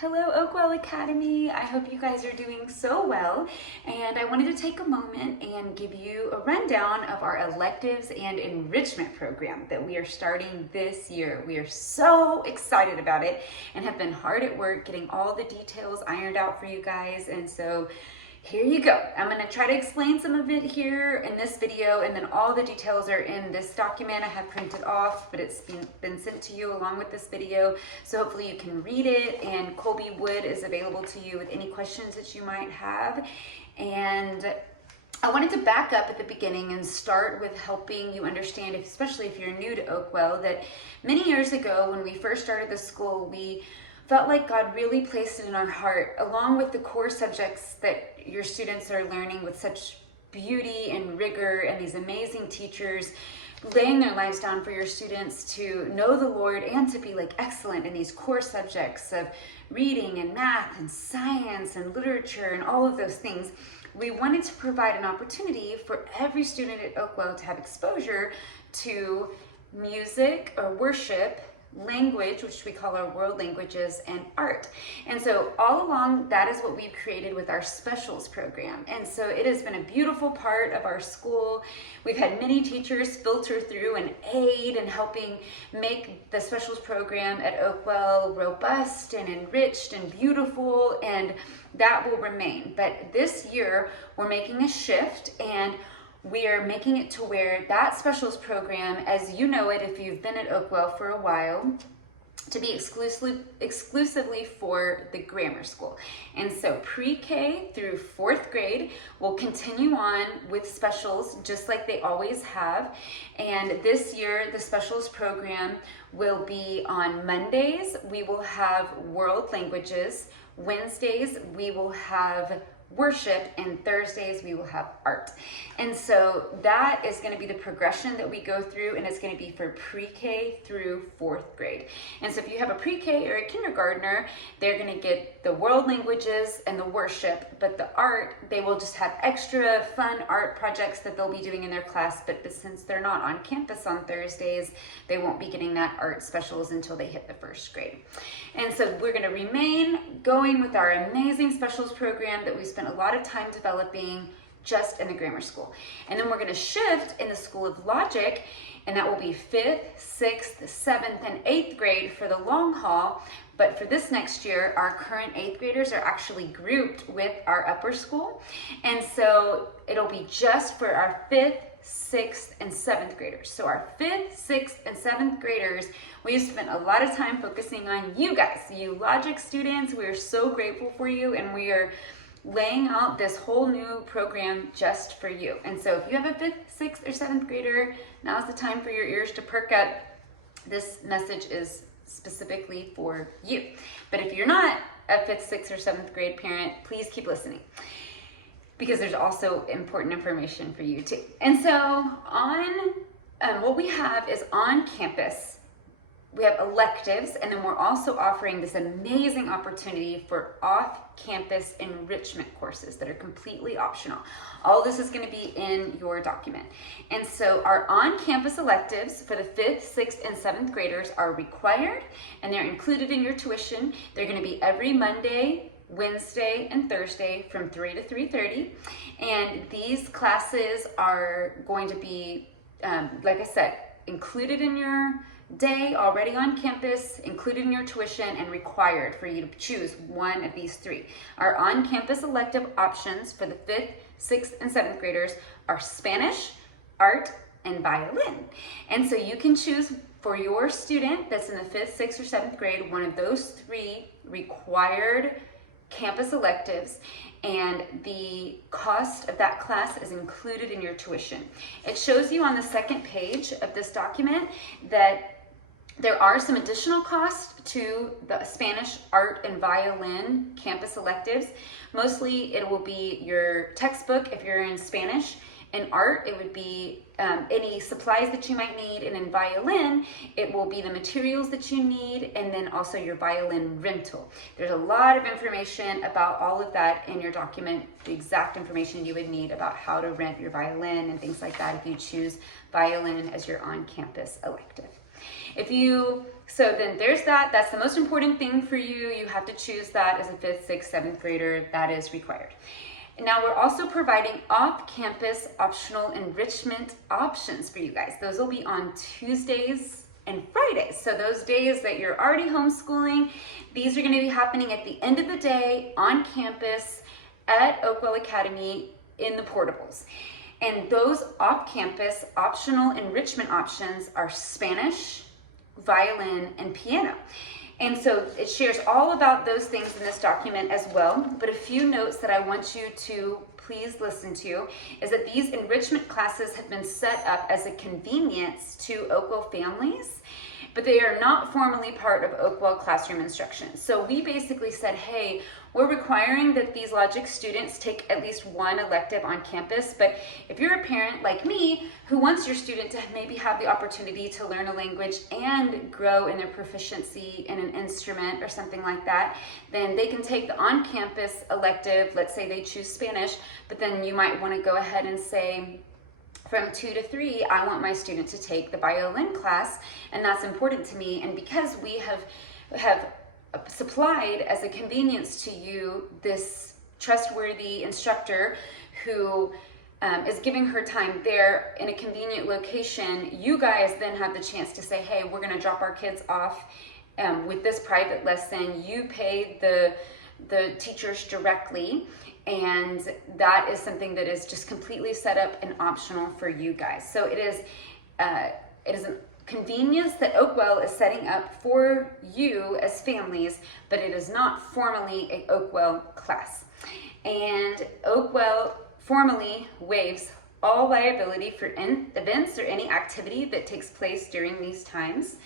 Hello, Oakwell Academy. I hope you guys are doing so well. And I wanted to take a moment and give you a rundown of our electives and enrichment program that we are starting this year. We are so excited about it and have been hard at work getting all the details ironed out for you guys. And so here you go. I'm going to try to explain some of it here in this video, and then all the details are in this document I have printed off, but it's been sent to you along with this video, so hopefully you can read it, and Colby Wood is available to you with any questions that you might have. And I wanted to back up at the beginning and start with helping you understand, especially if you're new to Oakwell, that many years ago when we first started the school, we felt like God really placed it in our heart, along with the core subjects that your students are learning with such beauty and rigor, and these amazing teachers laying their lives down for your students to know the Lord and to be like excellent in these core subjects of reading and math and science and literature and all of those things. We wanted to provide an opportunity for every student at Oakwell to have exposure to music or worship, language, which we call our world languages, and art. And so all along, that is what we've created with our specials program. And so it has been a beautiful part of our school. We've had many teachers filter through and aid in helping make the specials program at Oakwell robust and enriched and beautiful, and that will remain. But this year, we're making a shift, and we are making it to where that specials program, as you know it if you've been at Oakwell for a while, to be exclusively for the grammar school. And so pre-K through 4th grade will continue on with specials just like they always have. And this year, the specials program will be on Mondays. We will have world languages. Wednesdays, we will have worship, and Thursdays we will have art. And so that is going to be the progression that we go through, and it's going to be for pre-K through 4th grade. And so if you have a pre-K or a kindergartner, they're going to get the world languages and the worship, but the art, they will just have extra fun art projects that they'll be doing in their class, but since they're not on campus on Thursdays, they won't be getting that art specials until they hit the 1st grade. And so we're going to remain going with our amazing specials program that we spent a lot of time developing just in the grammar school. And then we're going to shift in the School of Logic, and that will be 5th, 6th, 7th, and 8th grade for the long haul. But for this next year, our current 8th graders are actually grouped with our upper school. And so it'll be just for our 5th, 6th, and 7th graders. So our 5th, 6th, and 7th graders, we've spent a lot of time focusing on you guys, you Logic students. We are so grateful for you, and we are laying out this whole new program just for you. And so if you have a 5th, 6th, or 7th grader, now's the time for your ears to perk up. This message is specifically for you. But if you're not a 5th, 6th, or 7th grade parent, please keep listening, because there's also important information for you too. And so on what we have is on campus, we have electives, and then we're also offering this amazing opportunity for off-campus enrichment courses that are completely optional. All this is going to be in your document. And so our on-campus electives for the 5th, 6th, and 7th graders are required, and they're included in your tuition. They're going to be every Monday, Wednesday, and Thursday from 3 to 3:30. And these classes are going to be, like I said, included in your day, already on campus, included in your tuition, and required for you to choose one of these 3. Our on-campus elective options for the 5th, 6th, and 7th graders are Spanish, art, and violin. And so you can choose for your student that's in the 5th, 6th, or 7th grade one of those 3 required campus electives, and the cost of that class is included in your tuition. It shows you on the 2nd page of this document that there are some additional costs to the Spanish, art, and violin campus electives. Mostly it will be your textbook if you're in Spanish. In art, it would be any supplies that you might need, and in violin, it will be the materials that you need, and then also your violin rental. There's a lot of information about all of that in your document, the exact information you would need about how to rent your violin and things like that if you choose violin as your on-campus elective. If you So then there's that. That's the most important thing for you. You have to choose that as a 5th, 6th, 7th grader. That is required. Now we're also providing off-campus optional enrichment options for you guys. Those will be on Tuesdays and Fridays. So those days that you're already homeschooling, these are going to be happening at the end of the day on campus at Oakwell Academy in the portables. And those off-campus optional enrichment options are Spanish, violin, and piano. And so it shares all about those things in this document as well. But a few notes that I want you to please listen to is that these enrichment classes have been set up as a convenience to Oakwell families, but they are not formally part of Oakwell classroom instruction. So we basically said, hey, we're requiring that these logic students take at least one elective on campus, but if you're a parent like me who wants your student to maybe have the opportunity to learn a language and grow in their proficiency in an instrument or something like that, then they can take the on-campus elective. Let's say they choose Spanish, but then you might want to go ahead and say, from 2 to 3, I want my student to take the violin class, and that's important to me. And because we have supplied as a convenience to you this trustworthy instructor who is giving her time there in a convenient location, you guys then have the chance to say, hey, we're going to drop our kids off with this private lesson. You pay the teachers directly, and that is something that is just completely set up and optional for you guys. So it is a convenience that Oakwell is setting up for you as families, but it is not formally an Oakwell class. And Oakwell formally waives all liability for events or any activity that takes place during these times.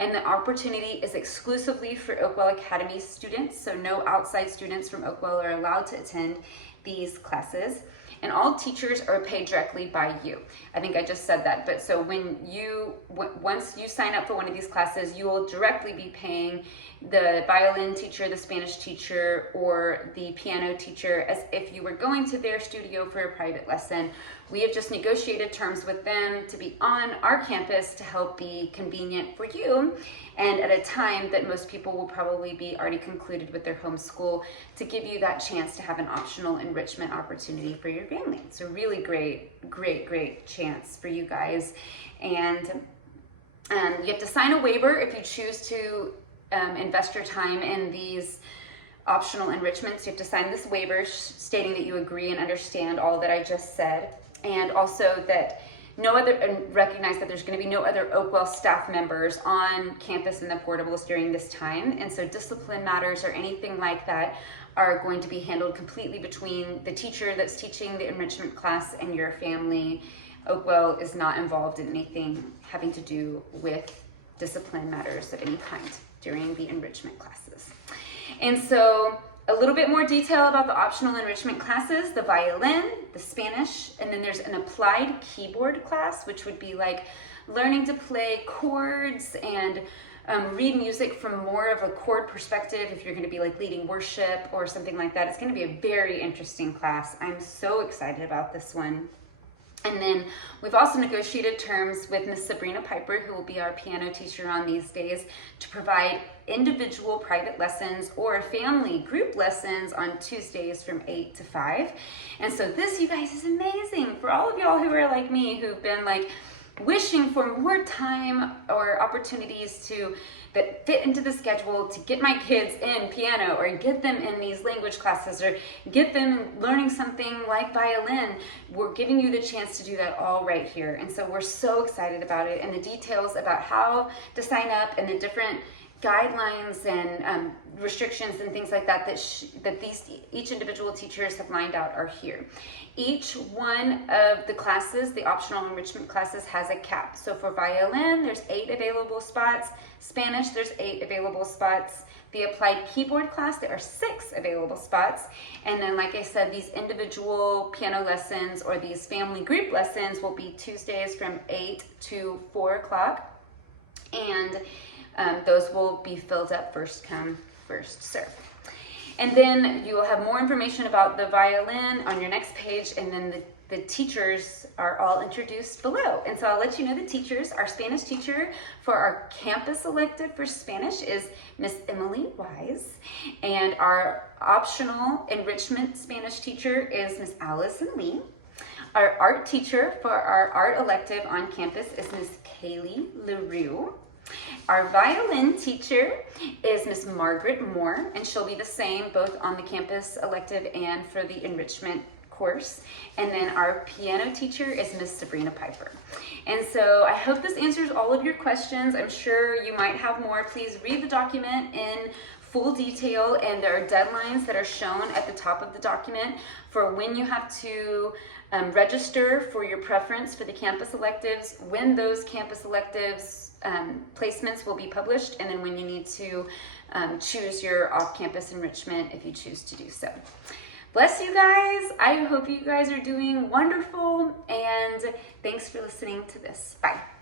And the opportunity is exclusively for Oakwell Academy students, so no outside students from Oakwell are allowed to attend these classes. And all teachers are paid directly by you. I think I just said that, but so once you sign up for one of these classes, you will directly be paying the violin teacher, the Spanish teacher, or the piano teacher as if you were going to their studio for a private lesson. We have just negotiated terms with them to be on our campus to help be convenient for you, and at a time that most people will probably be already concluded with their homeschool, to give you that chance to have an optional enrichment opportunity for your family. It's a really great chance for you guys. And you have to sign a waiver if you choose to invest your time in these optional enrichments. You have to sign this waiver stating that you agree and understand all that I just said, and also that and recognize that there's going to be no other Oakwell staff members on campus in the portables during this time. And so discipline matters or anything like that are going to be handled completely between the teacher that's teaching the enrichment class and your family. Oakwell is not involved in anything having to do with discipline matters of any kind during the enrichment classes. And so a little bit more detail about the optional enrichment classes: the violin, the Spanish, and then there's an applied keyboard class, which would be like learning to play chords and read music from more of a chord perspective if you're going to be like leading worship or something like that. It's going to be a very interesting class. I'm so excited about this one. And then we've also negotiated terms with Miss Sabrina Piper, who will be our piano teacher on these days, to provide individual private lessons or family group lessons on Tuesdays from 8 to 5. And so this, you guys, is amazing for all of y'all who are like me, who've been like wishing for more time or opportunities that fit into the schedule to get my kids in piano or get them in these language classes or get them learning something like violin. We're giving you the chance to do that all right here. And so we're so excited about it, and the details about how to sign up and the different guidelines and restrictions and things like that each individual teachers have lined out are here. Each one of the classes, the optional enrichment classes, has a cap. So for violin, there's 8 available spots. Spanish, there's 8 available spots. The applied keyboard class, there are 6 available spots. And then, like I said, these individual piano lessons or these family group lessons will be Tuesdays from 8 to 4 o'clock. And those will be filled up first come, first serve. And then you will have more information about the violin on your next page, and then the teachers are all introduced below. And so I'll let you know the teachers. Our Spanish teacher for our campus elective for Spanish is Miss Emily Wise. And our optional enrichment Spanish teacher is Miss Allison Lee. Our art teacher for our art elective on campus is Miss Kaylee LaRue. Our violin teacher is Miss Margaret Moore, and she'll be the same both on the campus elective and for the enrichment course. And then our piano teacher is Miss Sabrina Piper. And so I hope this answers all of your questions. I'm sure you might have more. Please read the document in full detail, and there are deadlines that are shown at the top of the document for when you have to register for your preference for the campus electives, when those campus electives placements will be published, and then when you need to choose your off-campus enrichment if you choose to do so. Bless you guys. I hope you guys are doing wonderful, and thanks for listening to this. Bye.